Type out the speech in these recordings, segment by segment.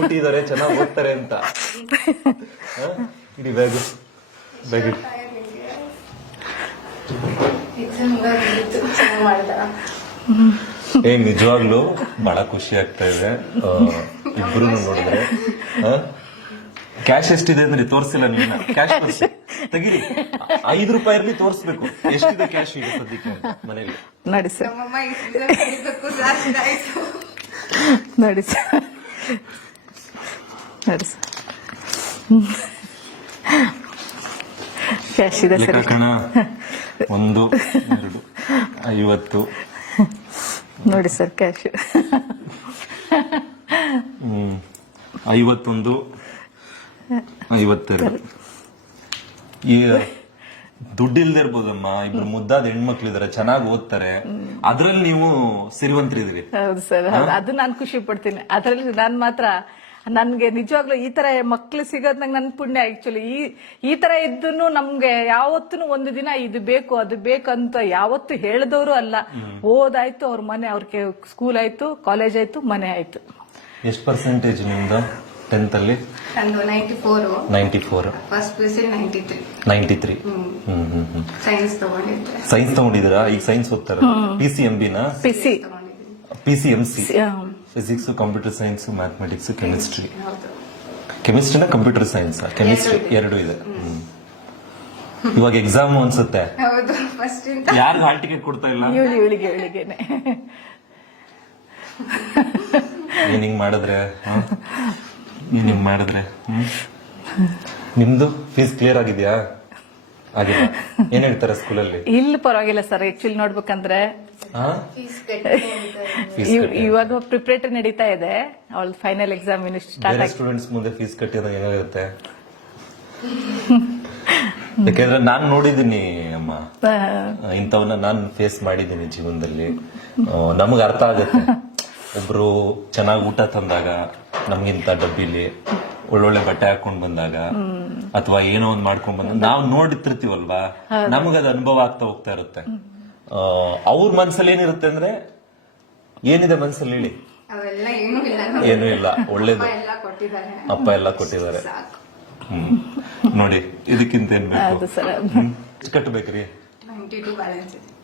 ಚೂಟಿ ಇದಾರೆ, ಚೆನ್ನಾಗಿ ಓದ್ತಾರೆ ಅಂತ. ಇಡೀ ಬ್ಯಾಗ್ ಬ್ಯಾಗ್ ನಿಜವಾಗ್ಲೂ ಬಹಳ ಖುಷಿ ಆಗ್ತಾ ಇದೆ ಇಬ್ರು ನೋಡಿದ್ರೆ. ಕ್ಯಾಶ್ ಎಷ್ಟಿದೆ ಅಂದ್ರೆ ತೋರ್ಸಿಲ್ಲ, ನೀನ ಕ್ಯಾಶ್ ತೆಗಿರಿ. 5 ರೂಪಾಯಿ ಇರ್ಲಿ ತೋರ್ಸ್ಬೇಕು ಎಷ್ಟಿದೆ ಕ್ಯಾಶ್ ಈಗ ಸದ್ಯಕ್ಕೆ ಮನೇಲಿ. ನೋಡಿ ಸರ್, ನೋಡಿ ಸರ್, ನೋಡಿ ಸರ್, ಕ್ಯಾಶ್ ಇದೆ ಸರ್. 1, 2, 50. ನೋಡಿ ಸರ್ ಕ್ಯಾಶ್. 51, 52. ಈಗ ದುಡ್ಡು ಇಲ್ದೇ ಇರ್ಬೋದಮ್ಮ, ಇಬ್ರು ಮುದ್ದಾದ ಹೆಣ್ಮಕ್ಳಿದಾರೆ, ಚೆನ್ನಾಗಿ ಓದ್ತಾರೆ, ಅದ್ರಲ್ಲಿ ನೀವು ಸಿರಿವಂತರಿದ್ರಿ. ಹೌದು ಸರ್, ಅದು ನಾನು ಖುಷಿ ಪಡ್ತೀನಿ. ಅದ್ರಲ್ಲಿ ನಾನು ಮಾತ್ರ, ನನ್ಗೆ ನಿಜವಾಗ್ಲೂ ಈ ತರ ಮಕ್ಳು ಸಿಗೋದ್ ನಂಗೆ ನನ್ ಪುಣ್ಯ. ಆಕ್ಚುಲಿ ಈ ತರ ಇದ್ದು ನಮ್ಗೆ ಯಾವತ್ತೂ ಒಂದು ದಿನ ಇದು ಬೇಕು ಅದು ಬೇಕು ಅಂತ ಯಾವತ್ತು ಹೇಳಿದವರು ಅಲ್ಲ. ಓದಾಯ್ತು, ಅವ್ರ ಮನೆ, ಅವ್ರಿಗೆ ಸ್ಕೂಲ್ ಆಯ್ತು, ಕಾಲೇಜ್ ಆಯ್ತು, ಮನೆ ಆಯ್ತು. ಎಷ್ಟು ಪರ್ಸೆಂಟೇಜ್ ನಿಮ್ದು 10th ಅಲ್ಲಿ? 94. First PUC 93. 93. ಸೈನ್ಸ್ ತಗೊಂಡಿದ್ದೆ. ಸೈನ್ಸ್ ತಗೊಂಡಿದ್ದೀರಾ? ಈಗ ಸೈನ್ಸ್ ಓದ್ತಾರೆ. PCMB-ನಾ? PCMC. Physics, computer science, mathematics, chemistry. ಕೆಮಿಸ್ಟ್ರಿನ ಕಂಪ್ಯೂಟರ್ ಸೈನ್ಸ್? ಕೆಮಿಸ್ಟ್ರಿ ಎರಡು ಇದೆ. ಇವಾಗ ಎಕ್ಸಾಮ್ ಅನ್ಸುತ್ತೆ. ಯಾರು ಹಾಲ್ ಟಿಕೆಟ್ ಕೊಡ್ತಾ ಇಲ್ಲ? ಇವಳಿಗೆನೆ. ನೀನ್ ಹಿಂಗ್ ಮಾಡಿದ್ರೆ ನಿಮ್ದು ಫೀಸ್ ಕ್ಲಿಯರ್ ಆಗಿದ್ಯಾ? ಆಗಿಲ್ಲ. ಏನ್ ಹೇಳ್ತಾರೆ ಸ್ಕೂಲಲ್ಲಿ? ಇಲ್ಲಿ ಪರವಾಗಿಲ್ಲ ಸರ್. ಆಕ್ಚುಲಿ ನೋಡ್ಬೇಕಂದ್ರೆ ಇವಾಗ ಪ್ರಿಪರೇಟರಿ ನಡೀತಾ ಇದೆ, ಅವಳ ಫೈನಲ್ ಎಕ್ಸಾಮ್ ಸ್ಟಾರ್ಟ್ ಆಗಿ. ಸ್ಟೂಡೆಂಟ್ಸ್ ಮುಂದೆ ಫೀಸ್ ಕಟ್ಟಿದಾಗ ಏನಾಗುತ್ತೆ? ಯಾಕಂದ್ರೆ ನಾನ್ ನೋಡಿದೀನಿ ಅಮ್ಮ, ಇಂಥವನ್ನ ನಾನ್ ಫೇಸ್ ಮಾಡಿದೀನಿ ಜೀವನದಲ್ಲಿ. ನಮಗ್ ಅರ್ಥ ಆಗುತ್ತೆ. ಒಬ್ರು ಚೆನ್ನಾಗಿ ಊಟ ತಂದಾಗ, ನಮ್ಗಿಂತ ಡಬ್ಬಿಲಿ ಒಳ್ಳೊಳ್ಳೆ ಬಟ್ಟೆ ಹಾಕೊಂಡ್ ಬಂದಾಗ, ಅಥವಾ ಏನೋ ಒಂದ್ ಮಾಡ್ಕೊಂಡ್ ಬಂದಾಗ ನಾವ್ ನೋಡಿರ್ತೀವಲ್ವಾ, ನಮಗದ ಅನುಭವ ಆಗ್ತಾ ಹೋಗ್ತಾ ಇರುತ್ತೆ. ಅವ್ರ ಮನ್ಸಲ್ಲಿ ಏನಿರುತ್ತೆ ಅಂದ್ರೆ, ಏನಿದೆ ಮನ್ಸಲ್ಲಿ ಹೇಳಿ? ಏನೂ ಇಲ್ಲ, ಒಳ್ಳೇದು, ಅಪ್ಪ ಎಲ್ಲ ಕೊಟ್ಟಿದ್ದಾರೆ. ನೋಡಿ, ಇದಕ್ಕಿಂತ ಏನ್ ಬೇಕು? ಎಷ್ಟು ಕಟ್ಟಬೇಕ್ರಿ?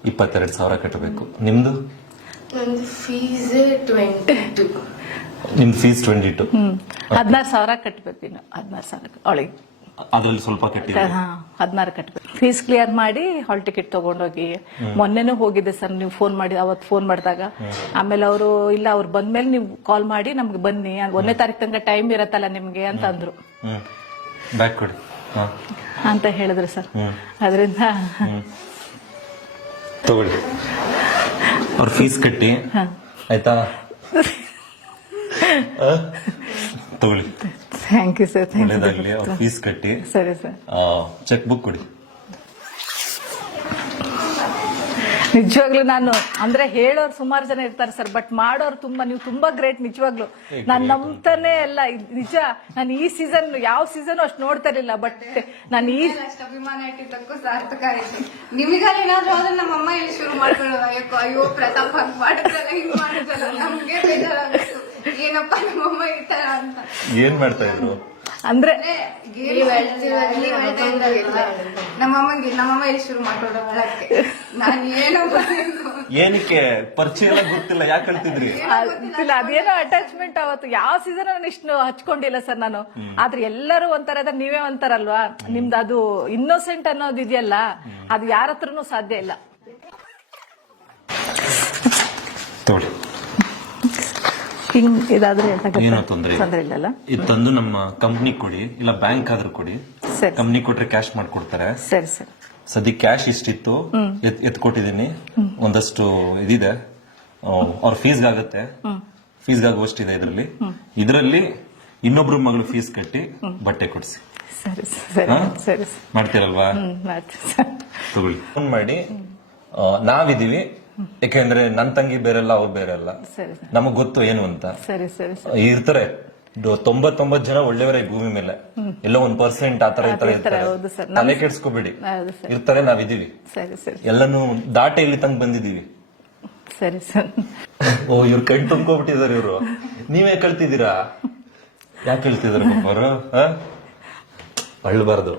22,000 ಕಟ್ಟಬೇಕು. ನಿಮ್ದು? ನಿಮ್ದು ಫೀಸ್ 22. 16,000 ಕಟ್ಟಬೇಕು. ಇನ್ನು 16,000 ಅವಳಿಗೆ. ಅದ್ರಲ್ಲಿ ಸ್ವಲ್ಪ ಕಟ್ಟಿದ್ರೆ 16 ಕಟ್ಟಬೇಕು. ಫೀಸ್ ಕ್ಲಿಯರ್ ಮಾಡಿ ಹಾಲ್ ಟಿಕೆಟ್ ತಗೊಂಡೋಗಿ ಮೊನ್ನೆನೂ ಹೋಗಿದ್ದೆ ಸರ್. ನೀವು ಫೋನ್ ಮಾಡಿ, ಅವತ್ತು ಫೋನ್ ಮಾಡಿದಾಗ, ಆಮೇಲೆ ಅವರು ಇಲ್ಲ, ಅವ್ರು ಬಂದ್ಮೇಲೆ ನೀವು ಕಾಲ್ ಮಾಡಿ ನಮ್ಗೆ ಬನ್ನಿ, 1ನೇ ತಾರೀಕು ತನಕ ಟೈಮ್ ಇರತ್ತಲ್ಲ ನಿಮ್ಗೆ ಅಂತ ಅಂದ್ರು. ಬ್ಯಾಕ್ ಕೊಡಿ ಅಂತ ಹೇಳಿದ್ರು ಸರ್. ಅದರಿಂದ ತಗೊಳ್ಳಿ, ಅವ್ರ ಫೀಸ್ ಕಟ್ಟಿ ಆಯ್ತಾ? ತಗೊಳ್ಳಿ. Thank you sir. ಒಳ್ಳೇದಾಗ್ಲಿ. ಅವ್ರ ಫೀಸ್ ಕಟ್ಟಿ. ಸರಿ ಸರ್. ಚೆಕ್ ಬುಕ್ ಕೊಡಿ. ನಿಜವಾಗ್ಲೂ ನಾನು ಅಂದ್ರೆ ಹೇಳೋರು ಸುಮಾರು ಜನ ಇರ್ತಾರೆ ಸರ್, ಬಟ್ ಮಾಡೋರು ನೀವು ತುಂಬಾ ಗ್ರೇಟ್. ನಿಜವಾಗ್ಲು ನಾನ್ ನಂಬ್ತಾನೆ ಎಲ್ಲ. ನಿಜ, ನಾನು ಈ ಸೀಸನ್ ಯಾವ ಸೀಸನ್ ಅಷ್ಟು ನೋಡ್ತಾ ಇರ್ಲಿಲ್ಲ, ಬಟ್ ನಾನು ಅಭಿಮಾನ ಇಟ್ಟಿದ್ದಕ್ಕೂ ಸಾರ್ಥಕ ಆಯ್ತು. ನಿಮಗಲ್ಲಿ ಏನಾದ್ರು ಆದ್ರೆ ನಮ್ಮಮ್ಮ ಇಲ್ಲಿ ಶುರು ಮಾಡ್ಕೊಳ್ಳೋದು, ಅಯ್ಯೋ ಪ್ರತಾಪ್ ಹಂಗ್ ಮಾಡಿದ್ರಲ್ಲ, ಹಿಂಗ್ ಮಾಡಿದ್ರಲ್ಲ, ನಮ್ಗೆ ಬೇಜಾರಾಗಿತ್ತು, ಏನಪ್ಪ ನಮ್ಮಮ್ಮ ಈ ತರ ಅಂತ. ಏನ್ ಮಾಡ್ತಾ ಇದ್ರು ಅಂದ್ರೆ ನಮ್ಮಮ್ಮ ಇಲ್ಲಿ ಶುರು ಮಾಡ್ಕೊಳ್ಳೋಕೆ ನಾನು ಏನೋ ಏನಕ್ಕೆ ಪರಿಚಯ ಎಲ್ಲ ಗೊತ್ತಿಲ್ಲ, ಯಾಕೆ ಹೇಳ್ತಿದ್ರಿ? ಅದೇನೋ ಅಟ್ಯಾಚ್ಮೆಂಟ್. ಅವತ್ತು ಯಾವ ಸೀಸನ್ ನಾನು ಇಷ್ಟು ಹಚ್ಕೊಂಡಿಲ್ಲ ಸರ್ ನಾನು. ಆದ್ರೆ ಎಲ್ಲರೂ ಒಂಥರ ಇದ್ರೆ ನೀವೇ ಒಂಥರಲ್ವಾ, ನಿಮ್ದು ಅದು ಇನ್ನೋಸೆಂಟ್ ಅನ್ನೋದು ಇದೆಯಲ್ಲ, ಅದು ಯಾರ ಹತ್ರನೂ ಸಾಧ್ಯ ಇಲ್ಲ. ಇದಾದ್ರೆ ಏನೋ ತೊಂದ್ರೆ ಇಲ್ಲ. ಇದು ತಂದು ನಮ್ಮ ಕಂಪ್ನಿ ಕೊಡಿ, ಇಲ್ಲ ಬ್ಯಾಂಕ್ ಆದ್ರೂ ಕೊಡಿ. ಕಂಪ್ನಿ ಕೊಟ್ರೆ ಕ್ಯಾಶ್ ಮಾಡ್ಕೊಡ್ತಾರೆ. ಸರಿ ಸರ್. ಸದ್ಯಕ್ಕೆ ಕ್ಯಾಶ್ ಇಷ್ಟಿತ್ತು, ಎತ್ಕೊಟ್ಟಿದ್ದೀನಿ. ಒಂದಷ್ಟು ಇದಿದೆ, ಅವ್ರ ಫೀಸ್ಗಾಗತ್ತೆ, ಫೀಸ್ಗಾಗುವಷ್ಟಿದೆ ಇದರಲ್ಲಿ ಇನ್ನೊಬ್ರು ಮಗಳು ಫೀಸ್ ಕಟ್ಟಿ ಬಟ್ಟೆ ಕೊಡ್ಸಿ. ಮಾಡ್ತೀರಲ್ವಾ? ತಗೊಳ್ಳಿ. ಫೋನ್ ಮಾಡಿ, ನಾವಿದೀವಿ. ಯಾಕೆಂದ್ರೆ ನನ್ ತಂಗಿ ಬೇರೆಲ್ಲ, ಅವ್ರು ಬೇರೆಲ್ಲ, ನಮಗ್ ಗೊತ್ತು ಏನು ಅಂತ. ಇರ್ತಾರೆ 99 ಜನ ಒಳ್ಳೆಯವರೇ ಭೂಮಿ ಮೇಲೆ, ಎಲ್ಲೋ 1% ಆತರ ಇರ್ತಾರೆ. ತಲೆ ಕೆಡ್ಸ್ಕೋಬೇಡಿ, ಇರ್ತಾರೆ, ನಾವಿದೀವಿ. ಎಲ್ಲಾನು ದಾಟೆ ಇಲ್ಲಿ ತಂಗ್ ಬಂದಿದೀವಿ. ಸರಿ ಸರ್. ಓ, ಇವ್ರು ಕಣ್ ತುಂಬ್ಕೊಬಿಟ್ಟಿದಾರೆ ಇವ್ರು. ನೀವೇ ಕಳ್ತಿದ್ದೀರಾ? ಯಾಕೆ ಹೇಳ್ತಿದ್ರು ಅವರು? ಅಳ್ಬಾರ್ದು.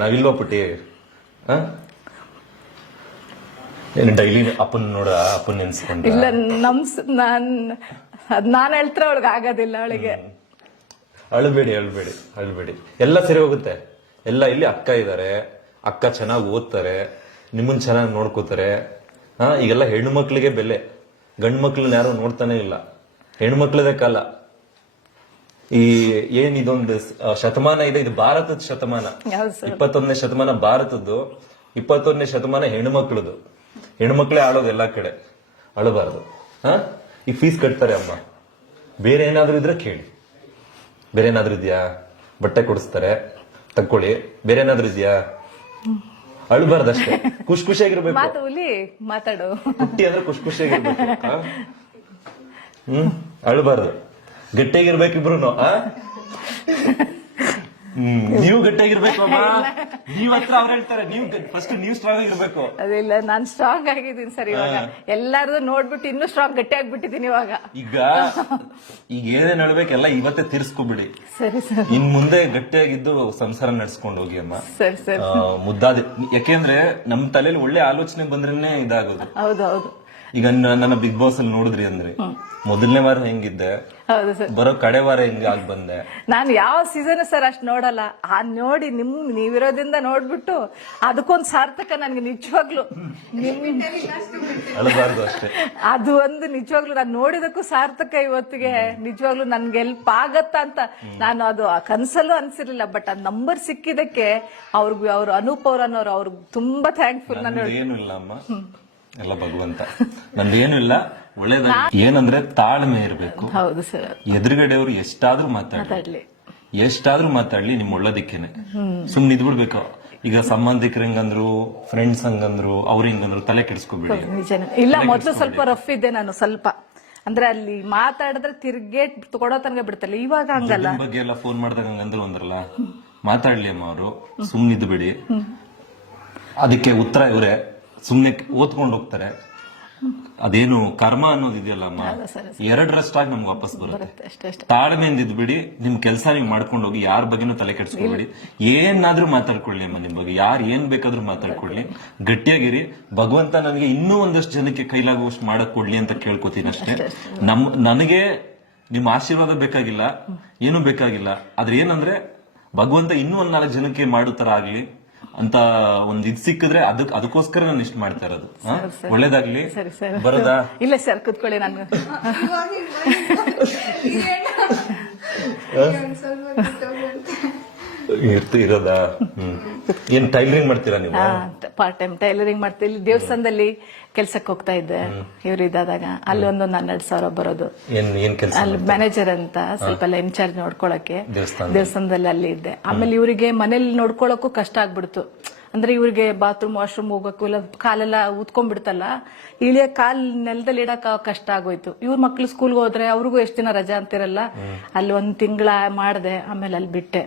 ನಾವಿಲ್ವಾ ಪುಟ್ಟಿ? ಏನು ಡೈಲಿ ಅಪ್ಪನ್ ನೋಡ ಅಪ್ಪನ್ ನೆನ್ಸ್ಕೊಂಡ? ಇಲ್ಲ ನಾನ್ ಹೇಳ್ತಾರೆ ಅವಳಿಗೆ ಆಗೋದಿಲ್ಲ. ಅವಳಿಗೆ ಅಳ್ಬೇಡಿ ಅಳ್ಬೇಡಿ ಅಳ್ಬೇಡಿ, ಎಲ್ಲ ಸರಿ ಹೋಗುತ್ತೆ. ಎಲ್ಲ ಇಲ್ಲಿ ಅಕ್ಕ ಇದಾರೆ, ಅಕ್ಕ ಚೆನ್ನಾಗಿ ಓದ್ತಾರೆ, ನಿಮ್ಮನ್ ಚೆನ್ನಾಗಿ ನೋಡ್ಕೋತಾರೆ. ಈಗೆಲ್ಲ ಹೆಣ್ಣು ಮಕ್ಳಿಗೆ ಬೆಲೆ, ಗಂಡು ಮಕ್ಳನ್ನ ಯಾರು ನೋಡ್ತಾನೆ ಇಲ್ಲ. ಹೆಣ್ಮಕ್ಳದೇ ಕಾಲ. ಈ ಏನ್ ಇದೊಂದು ಶತಮಾನ ಇದೆ, ಇದು ಭಾರತದ ಶತಮಾನ. 21ನೇ ಶತಮಾನ ಭಾರತದ್ದು, 21ನೇ ಶತಮಾನ ಹೆಣ್ಮಕ್ಳದು. ಹೆಣ್ಮಕ್ಳೇ ಆಳೋದು ಎಲ್ಲಾ ಕಡೆ. ಅಳಬಾರ್ದು. ಈಗ ಫೀಸ್ ಕಟ್ತಾರೆ ಅಮ್ಮ, ಬೇರೆ ಏನಾದ್ರು ಇದ್ರೆ ಕೇಳಿ. ಬೇರೆ ಏನಾದ್ರು ಇದ್ಯಾ? ಬಟ್ಟೆ ಕೊಡಿಸ್ತಾರೆ, ತಕ್ಕೊಳ್ಳಿ. ಬೇರೆ ಏನಾದ್ರು ಇದ್ಯಾ? ಅಳಬಾರ್ದಷ್ಟೇ, ಖುಷಿಯಾಗಿರ್ಬೇಕು. ಮಾತಾಡು. ಪುಟ್ಟಿ ಅಂದ್ರೆ ಖುಷಿಯಾಗಿರ್ಬೇಕು. ಅಳಬಾರ್ದು, ಗಟ್ಟಿಯಾಗಿರ್ಬೇಕು ಇಬ್ರು. ನೀವು ಗಟ್ಟಿಯಾಗಿರ್ಬೇಕು ಅಮ್ಮ. ನೀವ್ ಹತ್ರ ಅವ್ರು ಹೇಳ್ತಾರೆ, ನೀವು ಫಸ್ಟ್ ನೀವು ಸ್ಟ್ರಾಂಗ್ ಆಗಿರ್ಬೇಕು. ಅದಿಲ್ಲ, ನಾನ್ ಸ್ಟ್ರಾಂಗ್ ಆಗಿದ್ದೀನಿ ಸರ್. ಇವಾಗ ಎಲ್ಲಾರದು ನೋಡ್ಬಿಟ್ಟು ಇನ್ನೂ ಸ್ಟ್ರಾಂಗ್ ಗಟ್ಟಿ ಆಗ್ಬಿಟ್ಟಿದ್ದೀನಿ ಇವಾಗ. ಈಗ ಏನೇನ್ ಹೇಳ್ಬೇಕೆಲ್ಲ ಇವತ್ತೇ ತೀರ್ಸ್ಕೊಬಿಡಿ. ಸರಿ ಸರ್. ಇನ್ ಮುಂದೆ ಗಟ್ಟಿಯಾಗಿದ್ದು ಸಂಸಾರ ನಡ್ಸ್ಕೊಂಡು ಹೋಗಿ ಅಮ್ಮ. ಸರಿ ಸರ್. ಮುದ್ದಾದ, ಯಾಕೆಂದ್ರೆ ನಮ್ ತಲೆಯಲ್ಲಿ ಒಳ್ಳೆ ಆಲೋಚನೆ ಬಂದ್ರೇನೆ ಇದಾಗೋದು. ಹೌದೌದು. ಈಗ ನನ್ನ ಬಿಗ್ ಬಾಸ್ ಅಲ್ಲಿ ನೋಡಿದ್ರಿ ಅಂದ್ರೆ, ಮೊದಲನೇ ವಾರ ಹೆಂಗಿದ್ದೆ, ಹೌದು ಸರ್. ಬರೋ ಕಡೆ ವಾರ ಹೆಂಗ ಆಗಿ ಬಂದೆ. ನಾನು ಯಾವ ಸೀಸನ್ ಸರ್ ಅಷ್ಟ್ ನೋಡಲ್ಲ. ನೋಡಿ ನೀವಿರೋದ್ರಿಂದ ನೋಡ್ಬಿಟ್ಟು ಅದಕ್ಕೊಂದ್ ಸಾರ್ಥಕ ನನ್ಗೆ ನಿಜವಾಗ್ಲು. ಅಳಬಾರ್ದು ಅಷ್ಟೇ. ಅದು ಒಂದು ನಿಜವಾಗ್ಲು ನಾನು ನೋಡಿದಕ್ಕೂ ಸಾರ್ಥಕ ಇವತ್ತಿಗೆ. ನಿಜವಾಗ್ಲು ನನ್ಗೆ ಹೆಲ್ಪ್ ಆಗತ್ತ ಅಂತ ನಾನು ಅದು ಕನ್ಸಲ್ಲೂ ಅನ್ಸಿರ್ಲಿಲ್ಲ. ಬಟ್ ಅದ್ ನಂಬರ್ ಸಿಕ್ಕಿದಕ್ಕೆ ಅವ್ರಿಗೆ, ಅವ್ರು ಅನೂಪ್ ಅವ್ರನ್ನೋರು, ಅವ್ರಿಗೆ ತುಂಬಾ ಥ್ಯಾಂಕ್ಫುಲ್. ನಾನು ಏನು ಇಲ್ಲ ಅಮ್ಮ, ಎಲ್ಲ ಭಗವಂತ. ನಂದೇನು ಇಲ್ಲ, ಒಳ್ಳೇದಾಗಿ. ಏನಂದ್ರೆ ತಾಳ್ಮೆ ಇರ್ಬೇಕು. ಹೌದು ಸರ್. ಎದುರುಗಡೆಯವರು ಎಷ್ಟಾದ್ರೂ ಮಾತಾಡ್ಲಿ ನಿಮ್ ಒಳ್ಳೇದಕ್ಕೇನೆ. ಸುಮ್ನೆ ಇದ್ಬಿಡ್ಬೇಕು. ಈಗ ಸಂಬಂಧಿಕರು ಹೆಂಗಂದ್ರು, ಫ್ರೆಂಡ್ಸ್ ಹಂಗಂದ್ರು, ಅವ್ರ ಹಿಂಗಂದ್ರು ತಲೆ ಕೆಡಿಸ್ಕೊಬೇಡಿ. ಇಲ್ಲ, ಮೊದ್ಲು ಸ್ವಲ್ಪ ರಫ್ ಇದ್ದೆ ನಾನು. ಸ್ವಲ್ಪ ಅಂದ್ರೆ ಅಲ್ಲಿ ಮಾತಾಡಿದ್ರೆ ತಿರ್ಗೇಟ್ ಕೊಡೋ ತನಕ ಬಿಡ್ತಲ್ಲ. ಇವಾಗ ಹಂಗಲ್ಲ. ಬಗ್ಗೆ ಎಲ್ಲ ಫೋನ್ ಮಾಡಿದಾಗ ಹಂಗಂದ್ರು ಅಂದ್ರಲ್ಲ, ಮಾತಾಡ್ಲಿ ಅಮ್ಮ ಅವರು, ಸುಮ್ನಿದ್ದು ಬಿಡಿ. ಅದಕ್ಕೆ ಉತ್ತರ ಇವರೇ ಸುಮ್ನೆ ಓದ್ಕೊಂಡು ಹೋಗ್ತಾರೆ. ಅದೇನು ಕರ್ಮ ಅನ್ನೋದಿದೆಯಲ್ಲ ಅಮ್ಮ, ಎರಡರಷ್ಟಾಗಿ ನಮ್ಗೆ ವಾಪಸ್ ಬರುತ್ತೆ. ತಾಳ್ಮೆಯಿಂದ ಇದ್ಬಿಡಿ, ನಿಮ್ ಕೆಲಸ ನೀವು ಮಾಡ್ಕೊಂಡು ಹೋಗಿ. ಯಾರ ಬಗ್ಗೆನೂ ತಲೆ ಕೆಡಿಸ್ಕೊಬೇಡಿ. ಏನಾದ್ರೂ ಮಾತಾಡ್ಕೊಳ್ಳಿ ಅಮ್ಮ, ನಿಮ್ ಬಗ್ಗೆ ಯಾರು ಏನ್ ಬೇಕಾದ್ರೂ ಮಾತಾಡ್ಕೊಳ್ಳಿ. ಗಟ್ಟಿಯಾಗಿರಿ. ಭಗವಂತ ನನಗೆ ಇನ್ನೂ ಒಂದಷ್ಟು ಜನಕ್ಕೆ ಕೈಲಾಗುವಷ್ಟು ಮಾಡಕ್ ಕೊಡ್ಲಿ ಅಂತ ಕೇಳ್ಕೊತೀನಿ ಅಷ್ಟೇ. ನನಗೆ ನಿಮ್ ಆಶೀರ್ವಾದ ಬೇಕಾಗಿಲ್ಲ, ಏನೂ ಬೇಕಾಗಿಲ್ಲ. ಆದ್ರೆ ಏನಂದ್ರೆ ಭಗವಂತ ಇನ್ನೂ 4 ಜನಕ್ಕೆ ಮಾಡೋ ತರ ಆಗ್ಲಿ ಅಂತ ಒಂದ್ ಇದ್ ಸಿಕ್ಕಿದ್ರೆ ಅದಕ್ಕೋಸ್ಕರ ನಾನು ಇಷ್ಟ ಮಾಡ್ತಾ ಇರೋದು. ಒಳ್ಳೇದಾಗ್ಲಿ. ಬರೋದಾ? ಇಲ್ಲ ಸರ್, ಕುತ್ಕೊಳ್ಳಿ. ನಾನು ಇರೋದಾ? ಏನ್ ಟೈಲರಿಂಗ್ ಮಾಡ್ತೀರಾ ನೀವು? ಪಾರ್ಟ್ ಟೈಮ್ ಟೈಲರಿಂಗ್ ಮಾಡ್ತೀವಿ. ದೇವಸ್ಥಾನದಲ್ಲಿ ಕೆಲ್ಸಕ್ಕೆ ಹೋಗ್ತಾ ಇದ್ದೆ ಇವ್ರು ಇದ್ದಾಗ. ಅಲ್ಲಿ 12,000 ಬರೋದು. ಅಲ್ಲಿ ಮ್ಯಾನೇಜರ್ ಅಂತ ಸ್ವಲ್ಪ ಎಲ್ಲ ಇನ್ಚಾರ್ಜ್ ನೋಡ್ಕೊಳಕ್ಕೆ ದೇವಸ್ಥಾನದಲ್ಲಿ ಅಲ್ಲಿ ಇದ್ದೆ. ಆಮೇಲೆ ಇವರಿಗೆ ಮನೇಲಿ ನೋಡ್ಕೊಳಕ್ಕೂ ಕಷ್ಟ ಆಗ್ಬಿಡ್ತು. ಅಂದ್ರೆ ಇವ್ರಿಗೆ ಬಾತ್ರೂಮ್ ವಾಶ್ರೂಮ್ ಹೋಗಕ್ಕೂ ಇಲ್ಲ, ಕಾಲೆಲ್ಲ ಊದ್ಕೊಂಡ್ಬಿಡ್ತಲ್ಲ, ಇಳಿಯ ಕಾಲ್ ನೆಲದಲ್ಲಿ ಇಡಕ್ ಕಷ್ಟ ಆಗೋಯ್ತು. ಇವ್ರ ಮಕ್ಳು ಸ್ಕೂಲ್ಗೆ ಹೋದ್ರೆ ಅವ್ರಿಗೂ ಎಷ್ಟು ದಿನ ರಜಾ ಅಂತಿರಲ್ಲ. ಅಲ್ಲಿ 1 ತಿಂಗಳ ಮಾಡ್ದೆ, ಆಮೇಲೆ ಅಲ್ಲಿ ಬಿಟ್ಟೆ.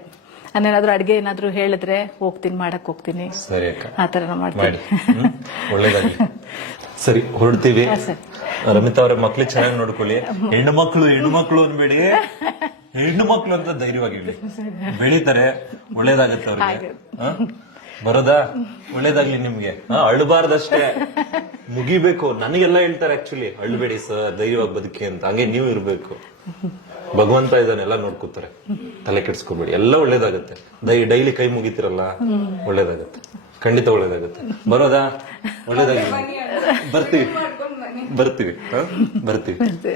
ನಾನೇನಾದ್ರೂ ಅಡ್ಗೆ ಏನಾದ್ರು ಹೇಳಿದ್ರೆ ಹೋಗ್ತೀನಿ, ಮಾಡಕ್ ಹೋಗ್ತೀನಿ. ಆತರ ಮಾಡ್ತೀನಿ. ಒಳ್ಳೇದಾಗಿ. ಸರಿ, ಹೊರಡ್ತೀವಿ. ರಮಿತಾ ಅವರ ಮಕ್ಳಿಗೆ ಚೆನ್ನಾಗಿ ನೋಡ್ಕೊಳ್ಳಿ. ಹೆಣ್ಣು ಮಕ್ಳು ಅನ್ಬೇಡಿ, ಹೆಣ್ಣು ಮಕ್ಳು ಅಂತ ಧೈರ್ಯವಾಗಿ ಬೆಳೀತಾರೆ. ಒಳ್ಳೇದಾಗತ್ತೆ ಅವ್ರಿಗೆ. ಬರೋದಾ? ಒಳ್ಳೇದಾಗ್ಲಿ ನಿಮ್ಗೆ. ಅಳ್ಬಾರ್ದಷ್ಟೇ, ಮುಗಿಬೇಕು. ನನಗೆಲ್ಲ ಹೇಳ್ತಾರೆ ಆಕ್ಚುಲಿ, ಅಳ್ಬೇಡಿ ಸರ್, ಧೈರ್ಯವಾಗಿ ಬದುಕಿ ಅಂತ. ಹಂಗೆ ನೀವು ಇರ್ಬೇಕು. ಭಗವಂತ ಇದನ್ನೆಲ್ಲ ನೋಡ್ಕೋತಾರೆ, ತಲೆ ಕೆಡ್ಸ್ಕೊಬೇಡಿ. ಎಲ್ಲ ಒಳ್ಳೇದಾಗತ್ತೆ. ಡೈಲಿ ಕೈ ಮುಗಿತಿರಲ್ಲ, ಒಳ್ಳೇದಾಗತ್ತೆ. ಖಂಡಿತ ಒಳ್ಳೇದಾಗತ್ತೆ. ಬರೋದಾ? ಒಳ್ಳೇದಾಗಿ. ಬರ್ತೀವಿ.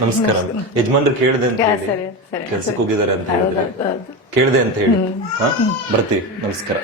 ನಮಸ್ಕಾರ. ಯಜಮಾನ್ರು ಕೇಳಿದೆ ಅಂತ ಹೇಳಿ, ಕೆಲ್ಸಕ್ಕೆ ಹೋಗಿದ್ದಾರೆ ಅಂತ ಹೇಳಿದ್ರೆ ಕೇಳಿದೆ ಅಂತ ಹೇಳಿ. ಬರ್ತೀವಿ. ನಮಸ್ಕಾರ.